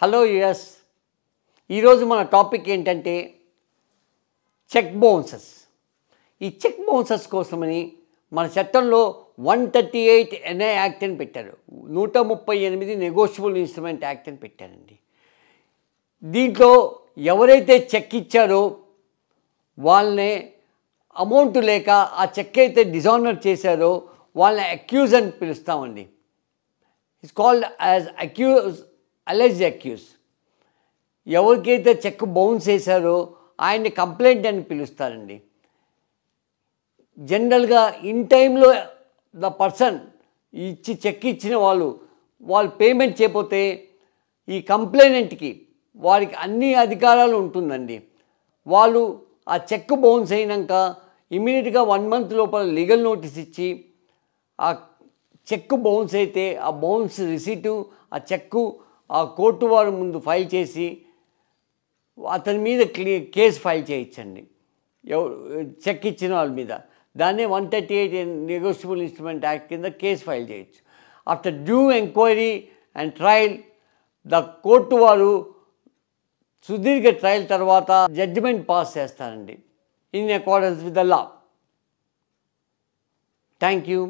Hello US ఈరోజు మన topic ఏంటంటే చెక్ బౌన్సెస్. ఈ చెక్ బౌన్సెస్ కోసమని మన చట్టంలో 138 ఎన్ఐ యాక్ట్ అని పెట్టారు. 138 నెగోషియబుల్ ఇన్స్ట్రుమెంట్ యాక్ట్ అని పెట్టారండి. దీంట్లో ఎవరైతే చెక్ ఇచ్చారో వాళ్ళనే అమౌంట్ లేక ఆ చెక్ అయితే డిజానర్ చేశారో వాళ్ళని అక్యూజ్ అని పిలుస్తామండి. It's called as alleged accused. ఎవరికైతే చెక్ బౌన్స్ చేశారో ఆయన్ని కంప్లైంట్ అని పిలుస్తారండి. జనరల్గా ఇన్ టైంలో ద పర్సన్ చెక్ ఇచ్చిన వాళ్ళు పేమెంట్ చేయకపోతే ఈ కంప్లైనెంట్కి వారికి అన్ని అధికారాలు ఉంటుందండి. వాళ్ళు ఆ చెక్ బౌన్స్ అయినాక ఇమీడియట్గా 1 month లోపల లీగల్ నోటీస్ ఇచ్చి ఆ చెక్ బౌన్స్ అయితే ఆ బౌన్స్ రిసీటు ఆ చెక్కు ఆ కోర్టు వారి ముందు ఫైల్ చేసి అతని మీద కేసు ఫైల్ చేయొచ్చండి. చెక్ ఇచ్చిన వాళ్ళ మీద దాన్నే 138 నెగోషియబుల్ ఇన్స్ట్రుమెంట్ యాక్ట్ కింద కేసు ఫైల్ చేయొచ్చు. After due enquiry and trial the court వారు సుదీర్ఘ ట్రయల్ తర్వాత జడ్జిమెంట్ పాస్ చేస్తారండి in accordance with the law. Thank you.